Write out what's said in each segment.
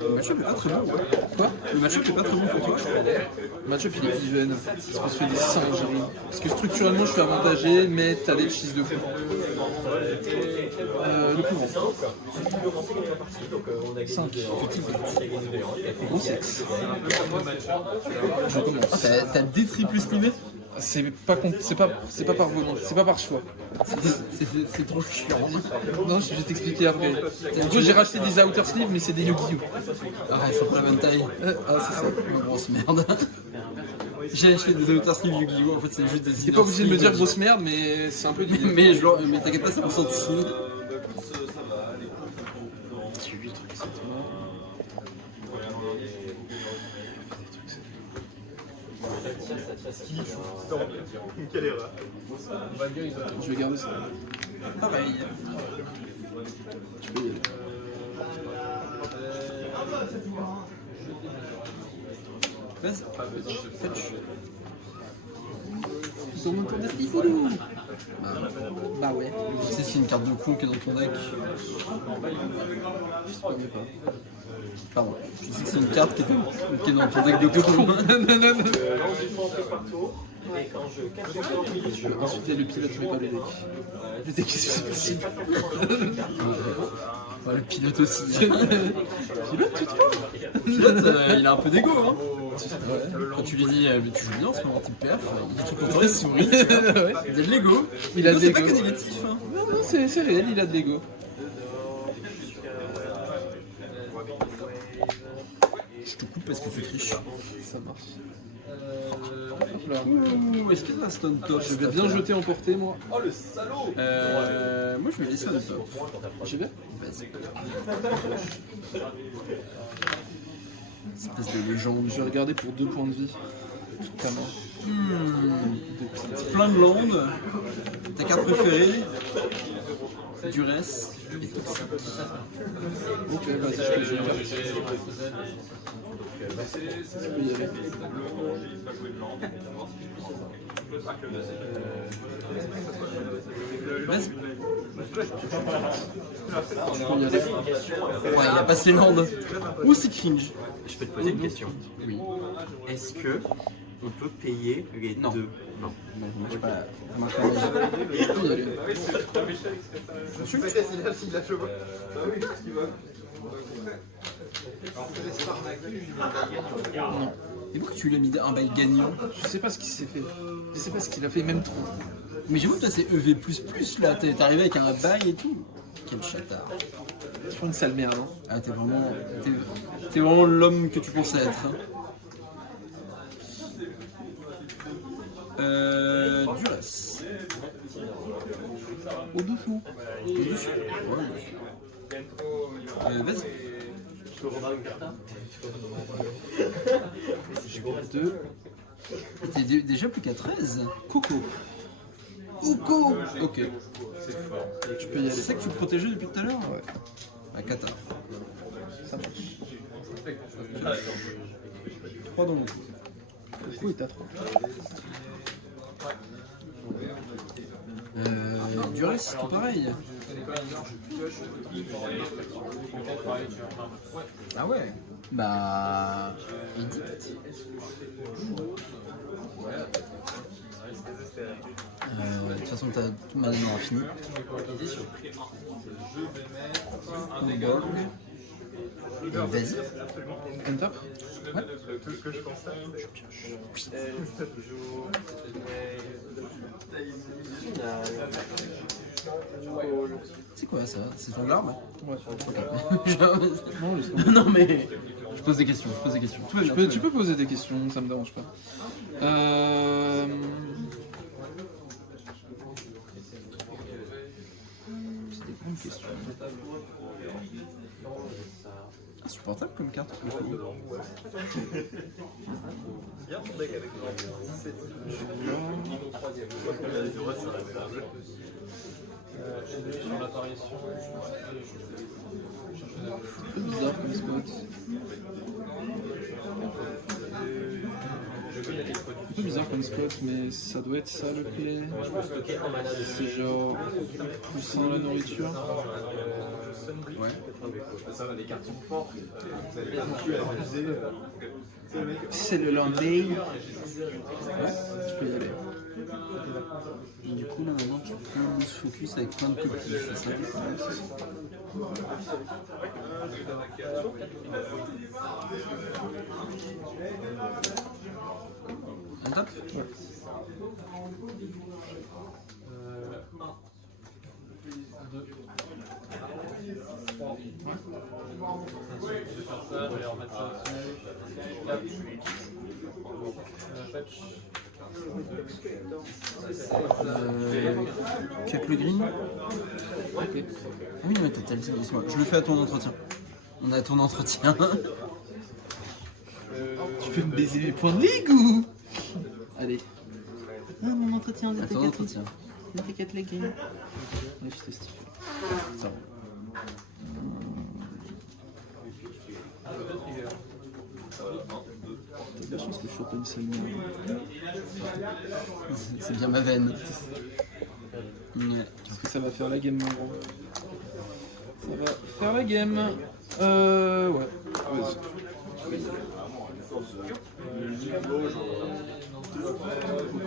Le match-up est pas très bon. Quoi? Le match-up est pas très bon pour toi. Le match-up il est even, parce qu'on se fait des singeries. Parce que structurellement je suis avantagé, mais t'as des cheese de fou. Le plus grand. 5. Petit gros sexe. Je commence. T'as des triples slimés. C'est pas par volonté, c'est pas par choix. C'est trop chiant. Non, je vais t'expliquer après. En gros, j'ai racheté des outer sleeves, mais c'est des Yu-Gi-Oh! Ah, ils sont pas la même taille. Ah, c'est ça. Une grosse merde. J'ai acheté des outer sleeves Yu-Gi-Oh! En fait, c'est juste des. T'es pas obligé de me dire grosse merde, mais c'est un peu l'idée. Mais t'inquiète pas, ça pour sortir dessous. Quelle erreur. Je vais garder ça. Pareil. Tu peux y aller. Vas-y. Fetch. Dans mon tour de Stifilou. Bah ouais. Tu sais s'il y a une carte de con qui est dans ton deck. Pardon. Tu sais que c'est une carte qui est dans ton deck de con. Non. Je vais insulter le pilote, mais pas le deck. Le deck est susceptible. Ouais, le pilote aussi. Pilote, tu te crois? Pilote, il a un peu d'ego, hein. Quand tu lui dis mais tu joues bien en ce moment type PF, il est tout content, il sourit. Ouais. Il a de l'ego. Il a de C'est l'ego. pas que négatif. Hein. Non, c'est réel, il a de l'ego. Je te coupe parce que tu triches. Ça marche. Hop là. Ouh, est-ce que t'as un stone top? Je vais bien jeter en portée, moi. Oh le salaud. Moi je vais laisser un top. J'y vais. Vas-y. Espèce de légende. Je vais regarder pour 2 points de vie. Toute ta main. Plein de landes. Ta carte préférée. Duress. Et toxique. Ok, vas-y, je peux jouer une carte. Je peux y aller. Vas-y. Je peux y aller. Ouais, il a passé land. Ou c'est cringe. Je peux te poser une question. Oui. Est-ce que on peut payer les Non. deux? Non. Non, ça marche pas. Ça marche pas. Je peux y aller. S'il a cheveux. Ah oui, qu'est-ce qu'il veut. Non. Et pourquoi tu lui as mis un bail gagnant? Je sais pas ce qu'il s'est fait. Je sais pas ce qu'il a fait, même trop. Mais j'avoue que toi c'est EV++ là, t'es arrivé avec un bail et tout. Quel chatard. Je prends une sale merde, hein. Ah t'es vraiment l'homme que tu pensais être. Hein. Duress. Au-dessous. Au-dessus. Ouais. Vas-y. Deux. T'es déjà plus qu'à 13. Coco. Oko. Ok. Tu peux y aller. C'est ça que tu protégeais depuis tout à l'heure? Ouais. À Kata. Ça marche. 3 dans mon coup. Coco est à 3. Duress, tout pareil. Ah ouais. Bah. Edit. De toute façon, t'as tout maintenant fini. Borg. Vas-y. Enter. Ouais. Tout ce que je constate. C'est quoi ça? C'est ton arme? Ouais. Ok. Non, laisse tomber. Non mais. Je pose des questions, Tout va bien, tout va Tu bien. peux poser des questions, ça me dérange pas. C'est des grandes questions. Insupportable comme carte. Bien ton deck avec 17. Un peu bizarre comme spot. Un peu bizarre comme spot, mais ça doit être ça le play. C'est genre plus 100 la nourriture. Ouais. C'est le lundi. Ouais, tu peux y aller. Et du coup, là, maintenant, tu prends un loose focus avec plein de petits, c'est ça? Un top? Ouais. Check le green. Ok. Ah oui, mais t'as le laisse-moi. Je le fais à ton entretien. On est à ton entretien. Tu peux me baiser mes points de ligue ou? Allez. Ah, mon entretien, À ton entretien. t'inquiète les games. Ouais, je te stifle. Ça va. T'as de la chance que je sois pas une seule main. C'est bien ma veine. Ouais. Parce que ça va faire la game, mon gros. Ça va faire la game. Ouais.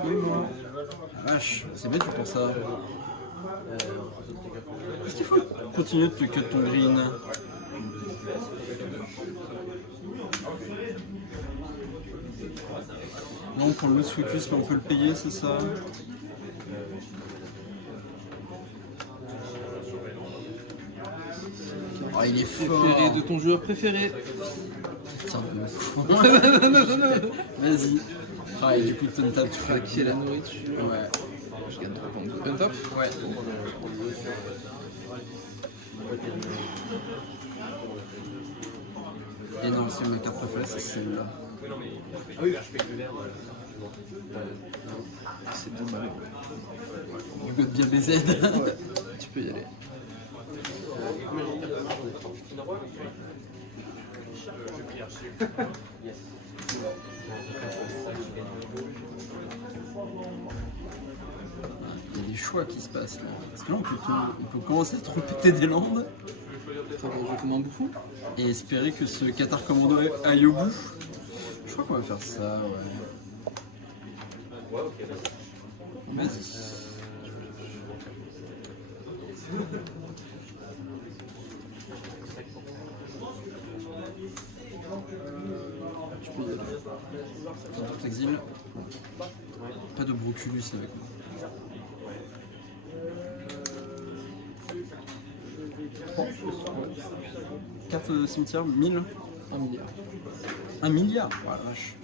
Oui, moi. Ah, vache, c'est bête, tu penses ça. Est-ce qu'il faut continuer de te cut ton green? Non, on prend le loose focus, mais on peut le payer, c'est ça? Oh, il est fort. Préféré de ton joueur préféré. Putain de ouf. Vas-y. Ah, et du coup, tu tap, tu fais Craquer la nourriture. Ouais. Je gagne 3 points de top. Ouais. Et non, si ma carte préférée, c'est celle-là. C'est bien malheureux. Du coup, bien BZ. Ouais. Tu peux y aller. Il y a des choix qui se passent là. Parce que là, on peut commencer à trop péter des landes Ça va jouer comme un bouffon. et espérer que ce Qatar Commando aille au bout. Je crois qu'on va faire ça, ouais. Vas-y. Tu peux y aller. Fin d'autres exil. Pas de Broculus avec moi. Carte cimetière, 1000. 1 milliard. 1 milliard. Oh la vache.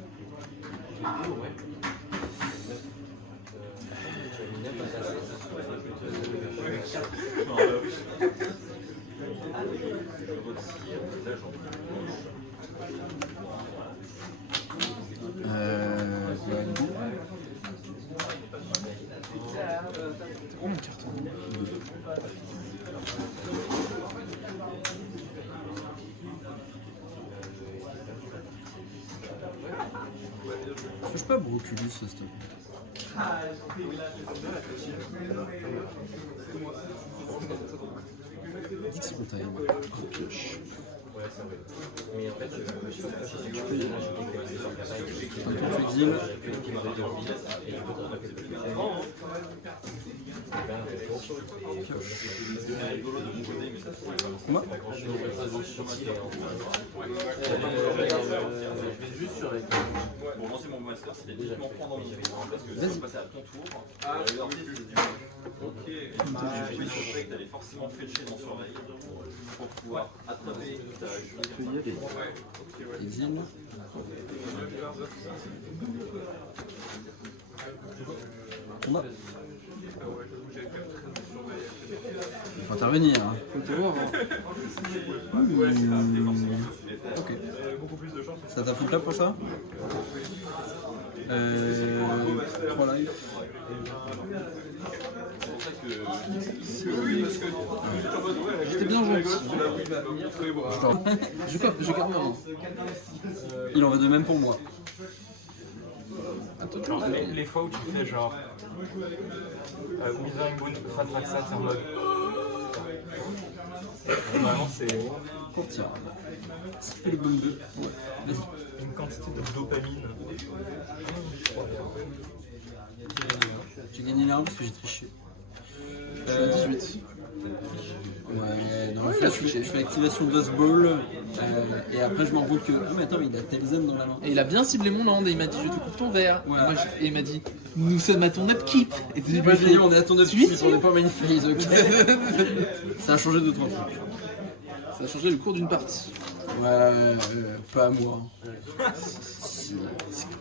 Ouais, bon. T'as combien de cartes en main? Touche pas Broculus, s'il te plaît. Dix Rotaille. Pioche. Un tour tu exiles. Pioche. Moi Pour lancer mon master, c'était uniquement prendre en ligne. Parce que Vas-y. ça passait à ton tour. L'artiste, c'est du ok. Je pensais que tu allais forcément fetcher dans surveille pour pouvoir attraper ta Tu peux y aller. Exile. Combat. Il faut intervenir. Hein. Faut te voir. Ok. Ça t'a foutu là pour ça 3 life. J'étais bien gentil. Je garde ma main. Il en va de même pour moi. Attends, Genre, les fois où tu fais genre Withering Boon, Fat Vaxat en mode Normalement, c'est Courtier. C'était le bon 2. Ouais. Vas-y. une quantité de dopamine. J'ai gagné l'arme parce que j'ai triché. Je suis à 18. Ouais, non, Ouais, en il a fait, triché. je fais activation Dust Ball et après je me rends compte que. Ah, mais attends, mais il a Telzen dans la main. Et il a bien ciblé mon land et il m'a dit je te coupe ton verre. Ouais. Et, moi, et il m'a dit nous sommes à ton upkeep. Et tu Moi, j'ai dit, on est à ton Suis upkeep, on n'est pas main phase, ok. Ça a changé de 3 trucs. Ça a changé le cours d'une partie. Ouais, pas à moi.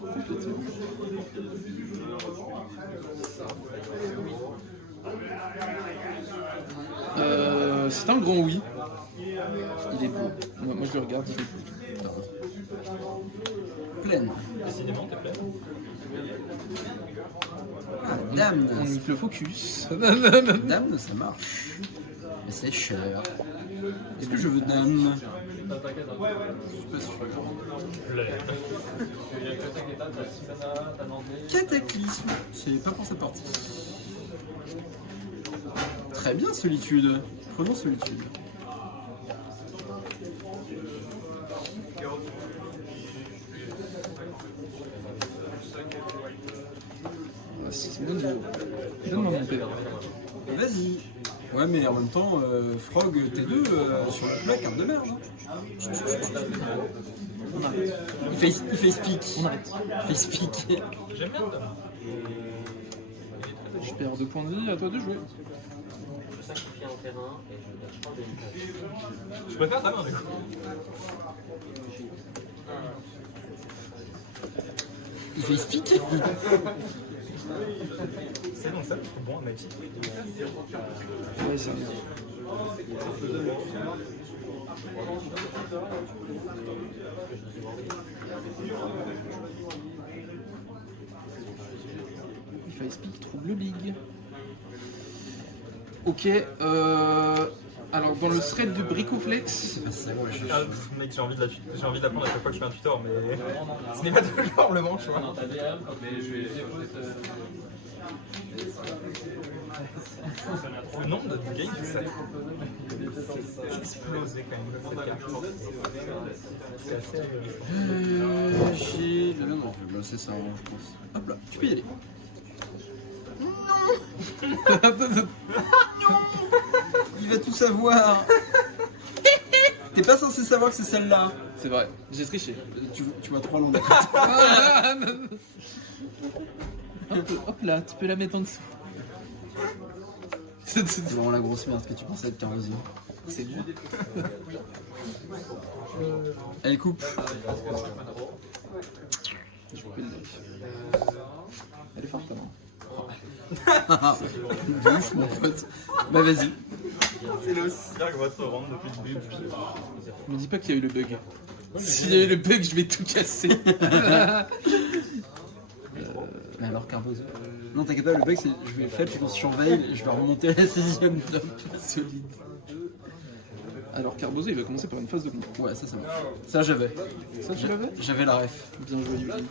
Complètement. C'est un grand oui. Il est beau. Moi je le regarde, il est beau. Pleine. Décidément, t'es plein. Ah, dame. On nique le focus. Dame, ça marche. Mais c'est cher. Est-ce que je veux dame? Je suis pas sûr. Cataclysme. C'est pas pour sa partie. Très bien, solitude. Prenons solitude. C'est bon, donne-moi mon père. Vas-y. Ouais, mais en même temps, Frog T2 sur le plat, carte de merde. Hein. Il fait speak. On arrête. Il fait speak. J'aime bien Tom. Je perds 2 points de vie, à toi de jouer. Je sacrifie un terrain et je gâche pas de Je préfère ta main, du coup. Il fait speak. C'est donc ça, c'est bon, mec. Ouais, ça. Il fallait speak, trouble big. Ok, alors dans le thread de Bricoflex, Ah, mec, j'ai envie de la prendre à chaque fois que je fais un tutor, mais ce n'est pas toujours le manche, vois. Le nombre de games, ça a explosé quand même cette carte. C'est assez agréable. J'ai la main dans le jeu, c'est ça, hein, je pense. Hop là, tu peux y aller. Il va tout savoir. T'es pas censé savoir que c'est celle-là. c'est vrai, j'ai triché. Tu vois 3 longs d'accord. Hop là, tu peux la mettre en dessous. C'est vraiment la grosse merde que tu pensais être Caruso. C'est moi. Elle coupe. Je coupe le deck. Elle est forte, hein. De ouf, mon pote. Bah vas-y. C'est le cirque votre rendre depuis le début. Me dis pas qu'il y a eu le bug. S'il y a eu le bug, je vais tout casser. Mais alors Carbozo. Non t'inquiète pas, le bug c'est je vais le faire, tu qu'on se surveille et je vais remonter à la 16ème top. Solide. Alors Carbozo, il va commencer par une phase de combat. Ouais, ça marche. Ça j'avais. Ça, tu l'avais? J'avais la ref. Bien joué, Yuji.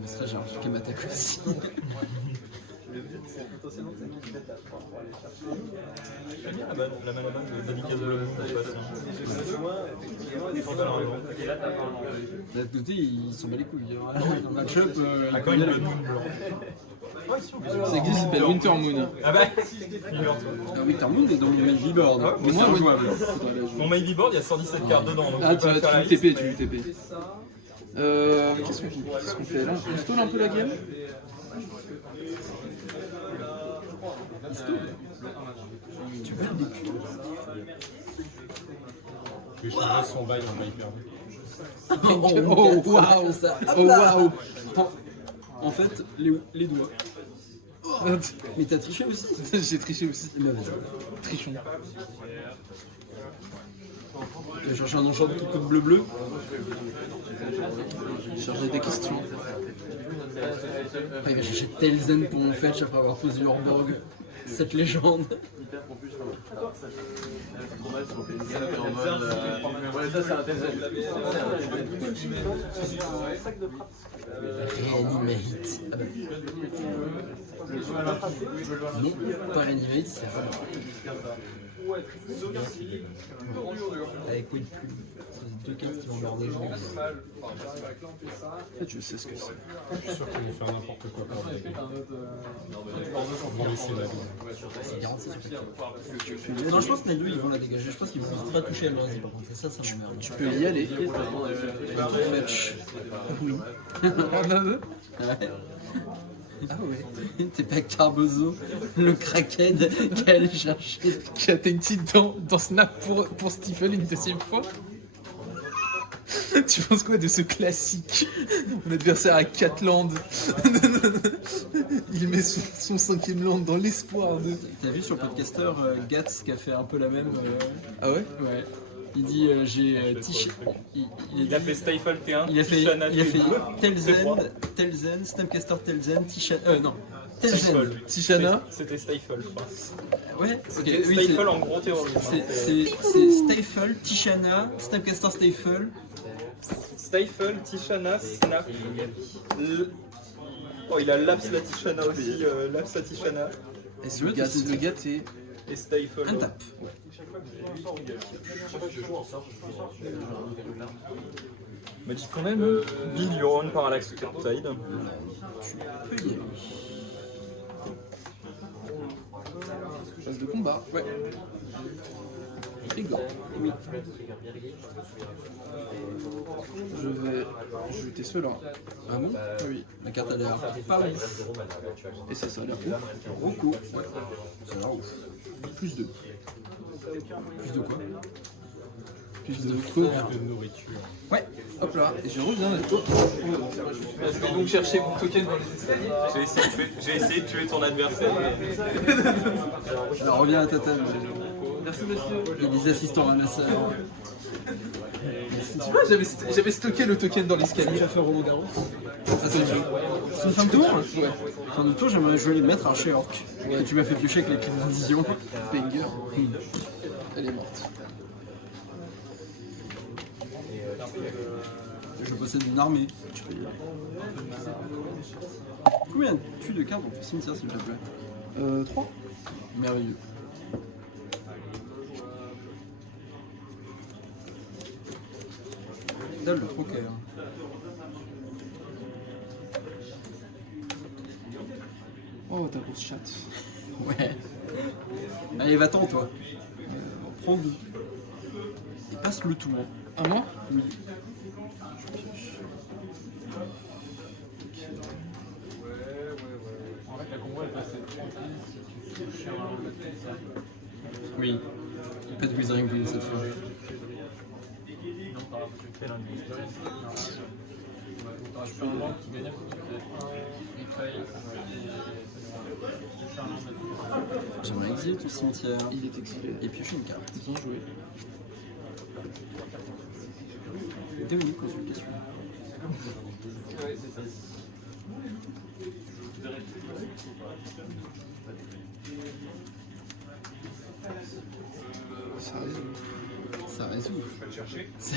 Mais ça j'ai un truc à m'attaquer aussi. J'aime bien la manama de Danica de Lomou, je sais pas si. D'un côté ils s'en bat les couilles. Dans le match-up, Ah, quand il y a le moon blanc. Ouais, si, on Ça existe, ça s'appelle Winter Moon. Ah bah, figure-toi. Winter Moon est dans mon Maybe Board. Ah, Mais moi, c'est ouais. jouable. Faudrait la jouer. Mon Maybe Board, il y a 117 cartes dedans. Donc Ah, je vais pas faire la tu liste, l'UTP, tu mais- l'UTP. Qu'est-ce qu'on fait là? On stall un peu la game? Tu veux le décu. Je vais changer son bail en Viper. Oh waouh ça. Oh waouh! En fait, les doigts. Mais t'as triché aussi. J'ai triché aussi. Bah vas-y. Trichon. Tu vas chercher un enchantement de code bleu. Chargé des questions. Après, il va chercher Telzen pour mon fetch après avoir posé Urborg. Cette légende. Ouais, ça c'est un test. Reanimate. Ah bah. Non, pas Reanimate, c'est vraiment. Avec quoi de plus? C'est deux cartes qui vont border les gens. En fait, je sais ce que c'est. Je suis sûr qu'ils vont faire n'importe quoi pour le dégâts. Ils vont laisser la vie. C'est garanti sur papier. Non, je pense que les deux ils vont la dégager. Je pense qu'ils vont pas toucher à Eldrazi par contre. Et ça m'emmerde. Tu peux y aller. Fetch. Oui. On a deux. Ouais. Ah ouais. T'es pas Carbozo, le Kraken qui allait chercher. Qui a Tainted dans Snap pour Stifle une deuxième fois. Tu penses quoi de ce classique? Mon adversaire a 4 landes. Il met son 5e land dans l'espoir de... T'as vu sur le podcaster Gats qui a fait un peu la même. Ah ouais? Ouais. Il dit j'ai Il a fait Stifle T1, il a fait Tishana Telzen, Snapcaster Telzen, Tishana. Non. Telzen. Tishana. C'était Stifle, je crois. Ouais, C'était oui, Stifle en gros terrorisme. c'est Stifle, Tishana, Snapcaster Stifle. Stifle, Tishana, Snap. Oh, il a Lapse la Tishana aussi, Lapse la Tishana. Et le gars est... Et Stifle. Un tap. Il m'a dit quand même Build your own parallax card-side. Phase de combat. Ouais. Trigor. Oui. Je vais jeter cela. Ah bon? Oui. La carte a l'air pas ouf. Et c'est ça, l'air Gros coup. Ouais. Ça a l'air ouf. Plus 2. Plus de quoi? Plus de feu. De nourriture. Ouais. Hop là. Et je reviens. Je vais donc chercher mon token dans les escaliers. J'ai essayé de tuer ton adversaire. Alors reviens à ta table. Merci monsieur. Il y a des assistants ramasseurs. Tu vois, j'avais stocké le token dans Tu l'escalier. vas faire Roland Garros? Ah, c'est une fin de tour? Ouais. Fin de tour, je vais aller mettre un chez Orc. Que tu m'as fait piocher avec les clés de vision. Banger. Elle est morte. Je possède une armée. Combien as-tu de cartes dans ton cimetière, s'il te plaît? 3. Merveilleux. Dalle le troquet. Oh, ta grosse chatte. Ouais. Allez, va-t'en, toi. Prends 2. Et passe le tour. À moi? Oui. Oui. Pas de Withering Wind cette fois. J'aimerais exiler ton cimetière Il est exilé. et piocher une carte. Bien joué. Démonique consultation. Ça résout. Ça résout.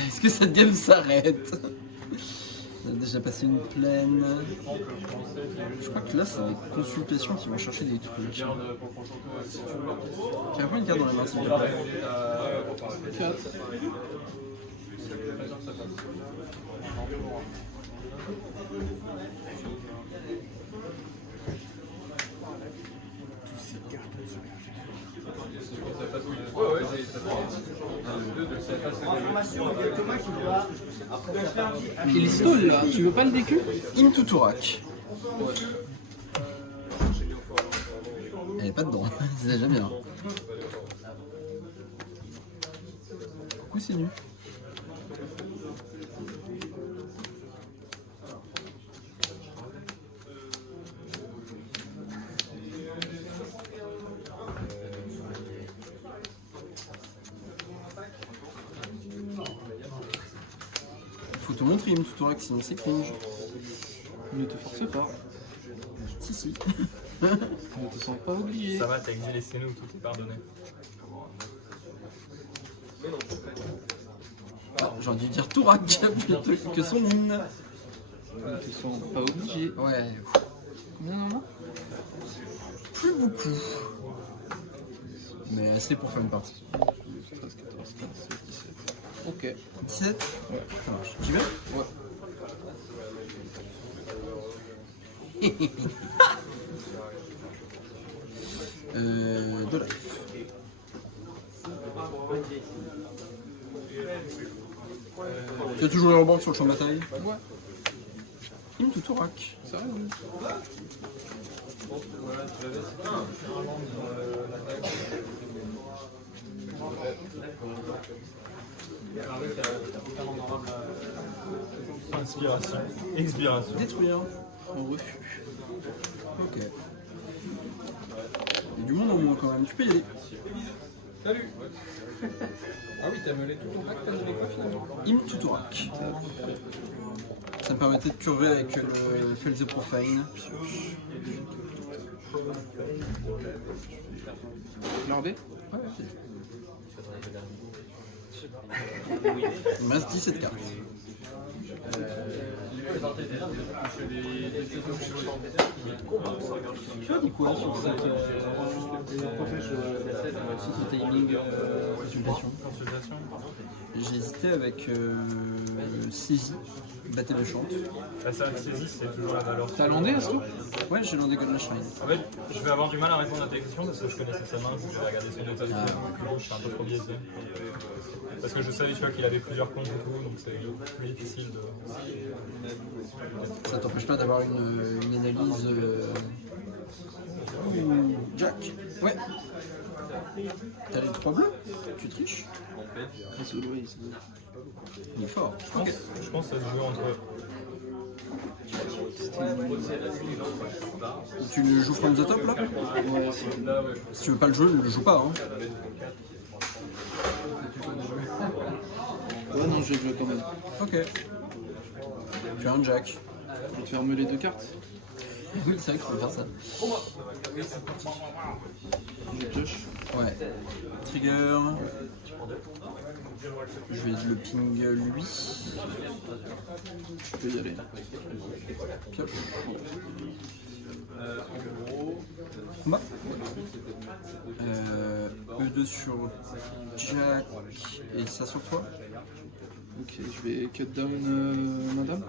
Est-ce que cette game s'arrête? On a déjà passé une plaine. Je crois que là, c'est des consultations qui vont chercher des trucs. J'ai pas une carte dans la main, s'il vous plaît. 4. Il stall là, tu veux pas le DQ? Into Turak. Elle est pas dedans, c'est déjà bien. Coucou, c'est nu. Faut te montrer Into Turak, sinon c'est cringe. Ne te force pas. Si, si. Ne te sens pas obligé. Ça va, t'as exilé Senou, tout est pardonné. J'aurais dû dire Tourak plutôt que son mine. Ils sont pas obligés. Ouais, Combien normalement? plus beaucoup. Mais assez pour faire une partie. 13, 14, 15, 16, 17. Ok. 17 Ouais. Ça marche. J'y vais Ouais. De life. Tu as toujours le banque sur le champ de bataille? Ouais. Into Tourak. Ça va, oui. Inspiration. Expiration. Détruire. En refus. Ok. Il y a du monde en moins quand même, tu peux y aller. Salut. Ah oui, t'as meulé tout ton pack, t'as mis quoi finalement? Into Tourak. Ça me permettait de curver avec le Fell the Profane. L'arbé? Il me reste 17 cartes. Tu as dit quoi sur cette timing consultation? J'ai hésité avec saisie, battle de chante. La salle saisie, c'est toujours la valeur. T'as landé, Asto? Ouais, j'ai landé Golden Shrine. En fait, je vais avoir du mal à répondre à ta question parce que je connaissais sa main, je vais regarder son état de jeu, je suis un peu trop biaisé. Parce que je savais, tu vois, qu'il avait plusieurs comptes et tout, donc c'est plus difficile de... Ça t'empêche pas d'avoir une analyse. Jack. Ouais. T'as les 3 bleus? Tu triches? Il est fort. Ok. Je pense que ça se joue entre... Tu le joues from the top là? Ouais, Si tu veux pas le jouer, ne le joue pas. Hein. ouais, non, je vais jouer quand même. Ok. Tu as un Jack. Je vais te faire meuler 2 cartes. Oui, c'est vrai que tu peux faire ça. Je pioche. Ouais. Trigger. Je vais le ping lui. Je peux y aller. Pioche. Combat. E2 sur Jack et ça sur toi. Ok, je vais cut down madame.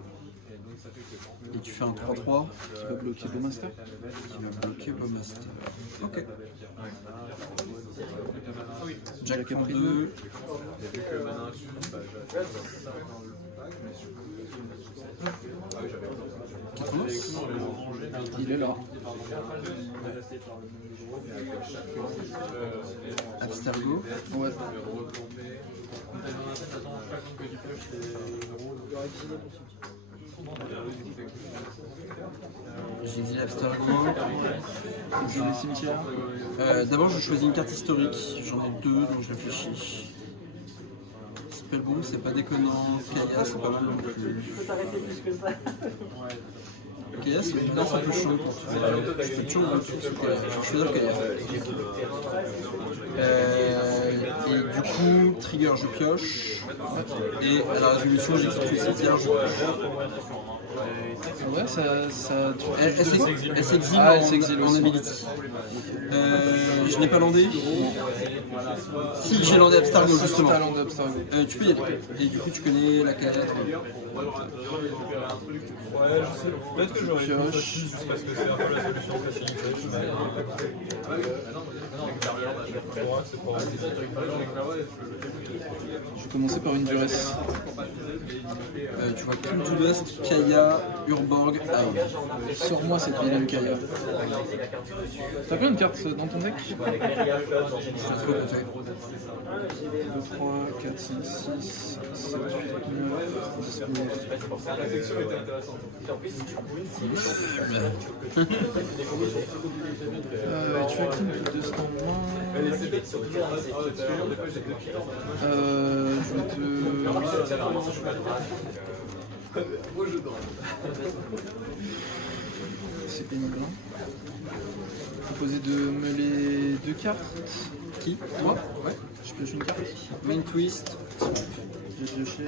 Et tu fais un 3-3 Qui va bloquer le master. qui va bloquer Bowmaster. Ok. Jack a prend pris 2. Il est là. Abstergo. Ouais. J'ai dit l'Abstergo. Je vais le cimetière. D'abord, je choisis une carte historique. J'en ai 2, donc je réfléchis. Spellboom, c'est pas déconnant. Kaya, c'est pas mal non plus. Kaya, c'est une lance un peu chaude pour tout. Je peux toujours le truc sous Kaya. Je vais choisir Kaya. Et du coup, trigger, je pioche. Et à la résolution, j'exécute le cimetière, je pioche. Ouais, ça. Elle s'exile Ah, elle s'exile en aussi. ability. Je n'ai pas landé. Si, j'ai landé Abstergo justement. T'as landé Abstergo. Tu peux y aller. Et du coup, tu connais la carrière. Ouais, je sais. Peut-être que j'aurais Pioche. fait ça juste parce que c'est un peu la solution facilitée. Pour moi, c'est pas... Je vais commencer par une duresse. Tu vois Cult to Dust, Kaya, Urborg, Hive. Sors-moi cette vilaine Kaya. T'as combien de cartes dans ton deck? Je vais trop compter. 2, 3, 4, 5, 6, 7, 8, 9, 10, 12. Tu as Cult to Dust en main. Je vais te... C'est pénible. Proposer de meuler 2 cartes. Qui? Toi? Ouais. Je pioche une carte. Main twist. vais piocher.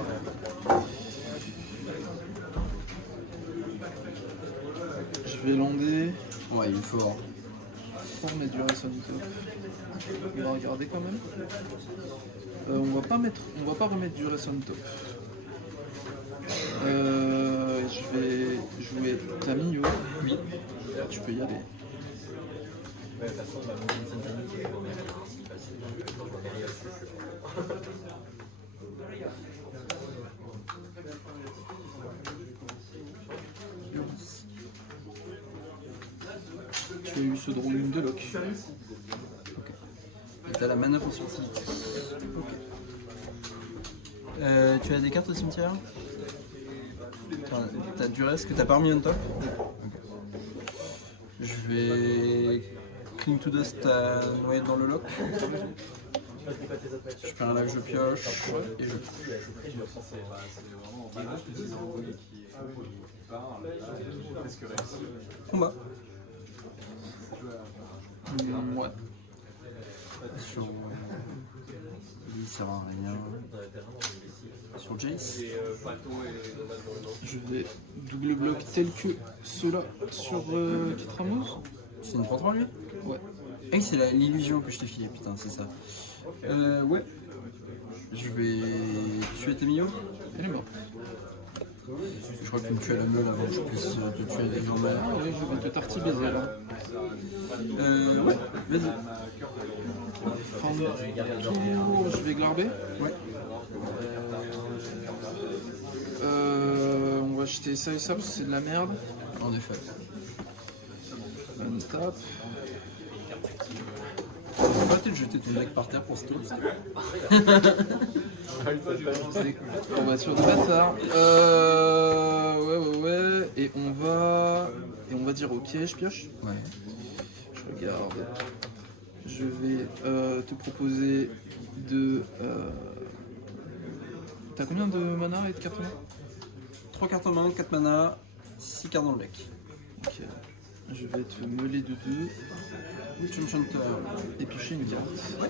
Je vais lander. Ouais, il est fort. On met du Rayson top. On va regarder quand même. On va pas remettre du Rayson top. Je vais jouer Tamio. Oui. Tu peux y aller. Ouais, de toute façon, ma mobilité dynamique est quand même si facile. Je vois rien. Tu as eu ce drone de lock. Et t'as la mana pour subtilité. Ok. Tu as des cartes au cimetière? T'as du reste que t'as pas remis on top? Ok. Je vais Cling to Dust à noyer dans le lock. Je perds un live, je pioche et je combat. Ouais. Sur lui, ça va rien. Sur Jace. Je vais double bloc tel que cela sur Kitramos. C'est une 3-3 lui? Ouais. Ah, c'est l'illusion que je t'ai filée, putain, c'est ça. Ouais. Je vais tuer Temio. Elle est morte. Je crois que tu me tues à la meule avant que je puisse te tuer avec les jambes. Ah ouais, je vais te tartibaiser là. Ouais, vas-y. Fin de tour, je vais glarber. Ouais. On va acheter ça et ça parce que c'est de la merde. En effet. On tape. On va peut-être jeter ton deck par terre pour ce tour. On va sur des bâtards. Ouais. Et on va dire ok, je pioche. Ouais. Je regarde. Je vais te proposer de. T'as combien de mana et de cartes en main? 3 cartes en main, 4 mana, 6 cartes dans le deck. Ok. Je vais te meuler de 2 Enchanter. et piocher une carte.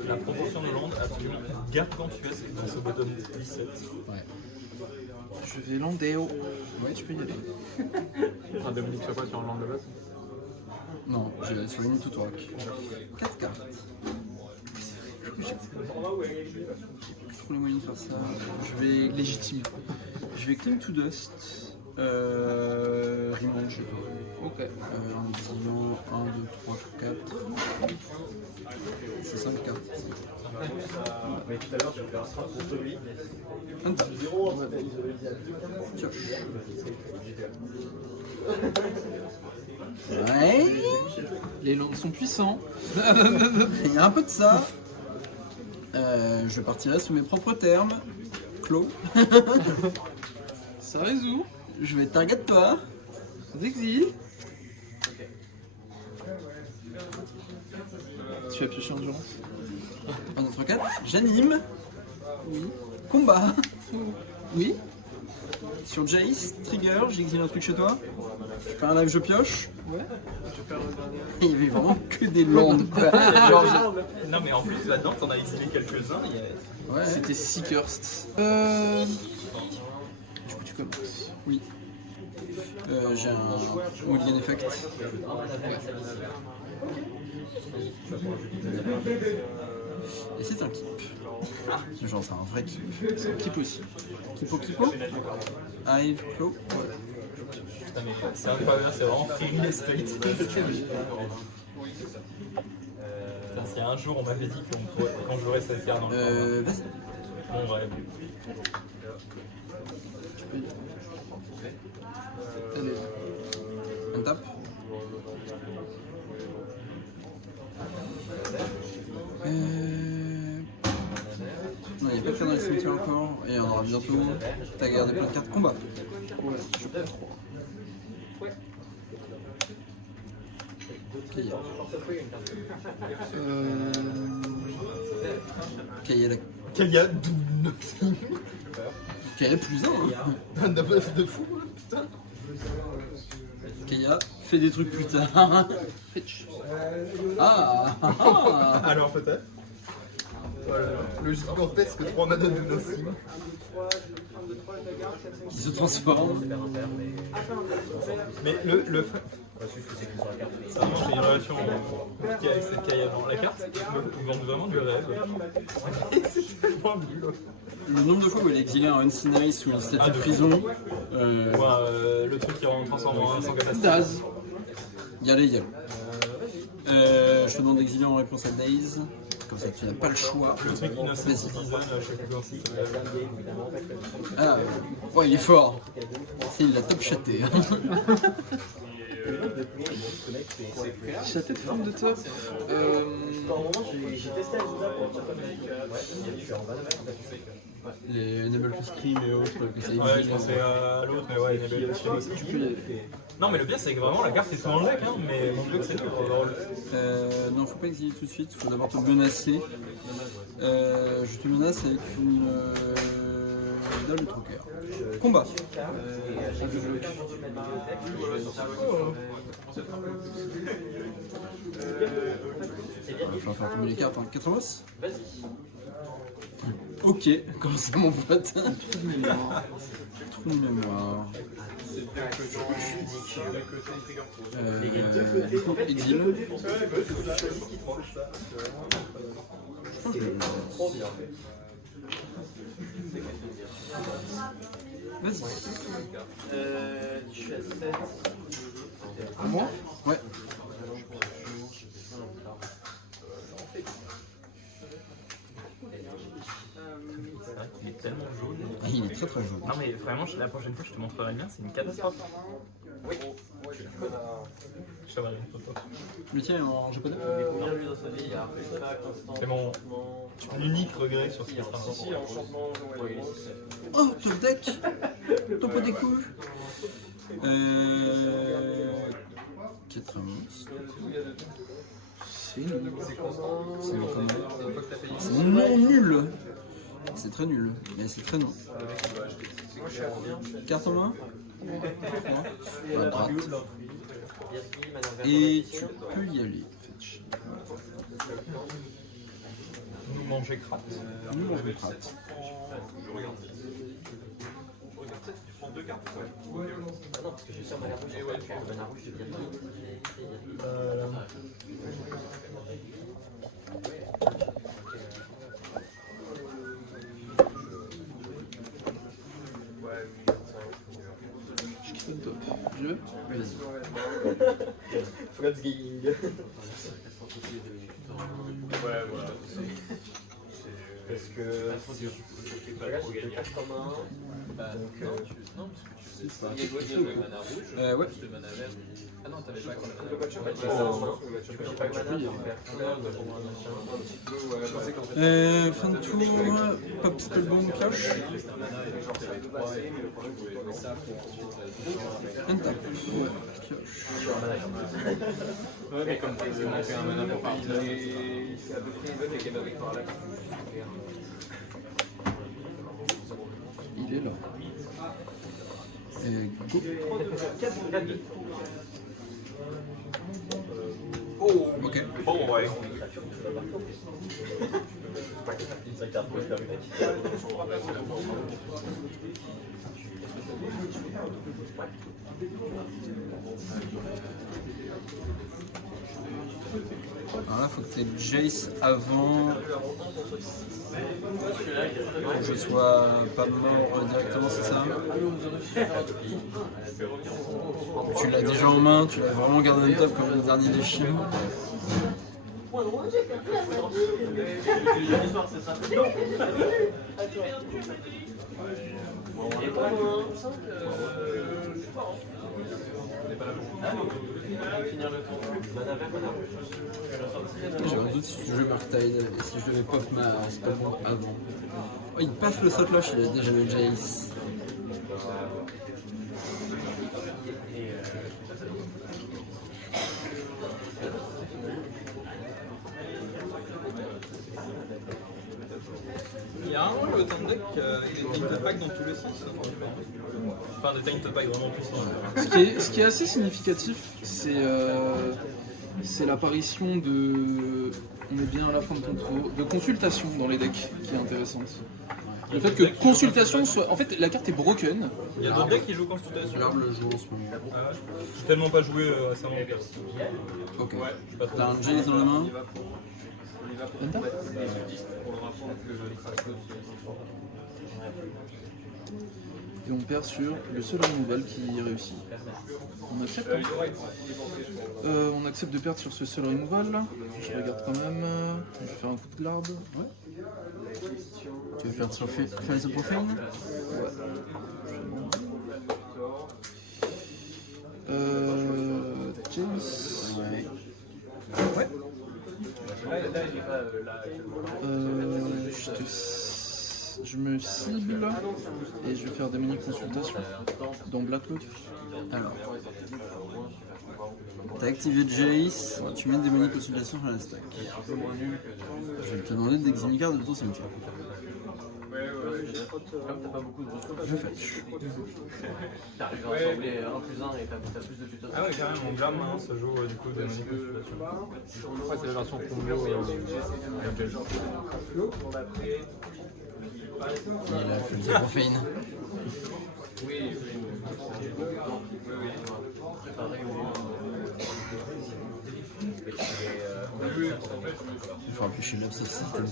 La proportion de land absolument gargantuesque dans ce bottom 17. Ouais. Je vais landéo. Ouais, tu peux y aller. Enfin, Dominique, c'est quoi sur un land de base? Non, j'ai sur une tout rock. 4 cartes. J'ai trop les moyens de faire ça. Je vais légitime. Je vais Cling to Dust. Remange. Ok. En disant 1, 2, 3, 4. C'est 5 cartes. Mais tout à l'heure, je vais faire un pour celui. Un petit. Pioche. Ouais. Les landes sont puissants. Il y a un peu de ça. Je partirai sous mes propres termes. Clos. Ça résout. Je vais target toi. Exil. Tu as pioché endurance. 1, 2, 3, 4. J'anime. Oui. Combat. Oui. Sur Jace, trigger, j'exile un truc chez toi. Je perds un live, je pioche. Ouais. Il y avait vraiment que des landes quoi. Genre, Non, mais en plus, là-dedans, t'en as exilé quelques-uns. Il y a... ouais. C'était Seakerst. Du coup, tu commences. Oui. J'ai un Mulligan Effect. Et c'est un keep. Genre c'est un vrai keep. C'est un keep aussi. Kipo Kipo. Hive, Clos. Putain, mais c'est incroyable, c'est vraiment free real estate. Putain, si un jour on m'avait dit qu'on jouerait cette carte dans le Vas-y. bon, ouais. Allez. On tape. Non, il n'y a pas de carte dans les cimetières encore. Et il y en aura bientôt. T'as gardé plein de cartes combat. Ouais, je prends 3. Kaya Kalia, double. Kaya plus 1. Un double de fou, putain. Kaya fait des trucs plus tard. Fetch. Ah, ah, ah. Alors peut-être. Voilà. Le gigantesque 3 mana de Lunasim. Qui se transforme. Mais le fait. Vraiment, j'ai une relation compliquée avec cette caille avant. La carte me vend vraiment du rêve. Et c'est tellement nul. Le nombre de fois où il est exilé un Unseen Ice ou une statue de de prison. Le truc qui transforme en sans capacité. Daz. Y aller. Je te demande d'exiler en réponse à Daze. Comme ça, tu n'as pas le choix. Le truc Innocent Vas-y. Citizen, je sais plus comment c'est. Ah, ouais, il est fort. C'est, il l'a top chaté. Châté de forme de top. J'ai testé Azusa pour Les Enable to Scream et autres, que ça Ouais, je exile. pensais à l'autre, mais ouais, il avait aussi. Tu peux y aller. Non, mais le pire, c'est que vraiment la carte est tout dans le deck, hein, mais mon dieu, que c'est dur. Non, faut pas exiler tout de suite, faut d'abord te menacer. Je te menace avec une dalle de troqueur. Combat. Il va faire tomber les cartes en 4 boss. Ok, comme ça mon pote. Trou de mémoire. Du coup, exil. Vas-y. Je suis à 7. Moi Ouais. Il est tellement jaune. Ah, il est très très jaune. Non, mais vraiment, la prochaine fois, je te montrerai le mien, c'est une catastrophe. Oui. Je t'enverrai une photo. Le tien est en japonais. Combien lui dans sa vie? Artefact, instant. C'est mon unique regret sur ce qui sera. Si, enchantement, Oh, top deck. Topo des coups. 4 monstres. C'est nul. C'est non nul. C'est très nul, mais c'est très non. Carte en main. 3. À droite. Et tu peux y aller. Fetch. Nous manger cratte. Nous mangeons cratte. Ah non, parce que je suis sur mana rouge. Mana rouge, je viens pas. Je kiffe le top. Je. Vas-y. Flaps Gaming. Parce que. Là, j'ai fait 4 comme un. Ouais. Du coup, j'ai pas de mana, je vais faire fleur, Fin de tour. Pop Spellbomb pioche. Untap. Ouais, pioche. Ouais, mais comme tu as fait un mana pour partir. C'est à peu près une bonne et qu'elle avec par là. Il est là. Go. Oh, Ok. bon, ouais. Alors là, faut que tu aies Jace avant. Que je sois pas mort directement, c'est ça? Tu l'as déjà en main, tu l'as vraiment gardé en top comme le dernier des chiens. J'ai un doute si je joue Marktide et si je devais pop ma Spellbomb avant. Oh, il passe le Sotloche, il a déjà le Jace. Il y a un moment le time deck, il est time pack dans tous les sens. Enfin, des time pack vraiment puissants. Ce qui est assez significatif, c'est l'apparition de On est bien à la fin de ton tour. De consultation dans les decks qui est intéressante. Le fait que consultation soit. En fait, la carte est broken. Il y a d'autres decks qui jouent consultation. Regarde le jeu en ce moment. Ah ouais. J'ai tellement pas joué récemment. Ok. Je sais pas trop. T'as un Jace dans la main. Penta Et on perd sur le seul removal qui réussit. On accepte on accepte de perdre sur ce seul removal. Je regarde quand même. Je vais faire un coup de garde. Tu veux perdre sur Face of Profane? James. Ouais. Je me cible et je vais faire des mini-consultations dans Black Lotus. Alors. T'as activé Jace, tu mets des mini consultations sur la stack. Je vais te demander d'examiner une carte de ton cimetière. Comme t'as pas beaucoup de ressources, Je fetch. t'arrives à rassembler 1+1 et t'as plus de tutos. Ah ouais, carrément, Glam hein, ça joue du coup des manipulations. Après, c'est la version combo. Il a fait le Profane. Préparer au moins. Il faudra piocher l'Obs of System.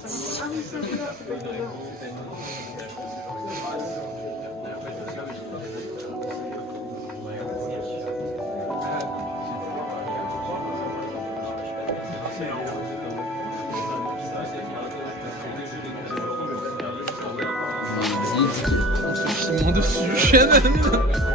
On se chie moins dessus, Shannon.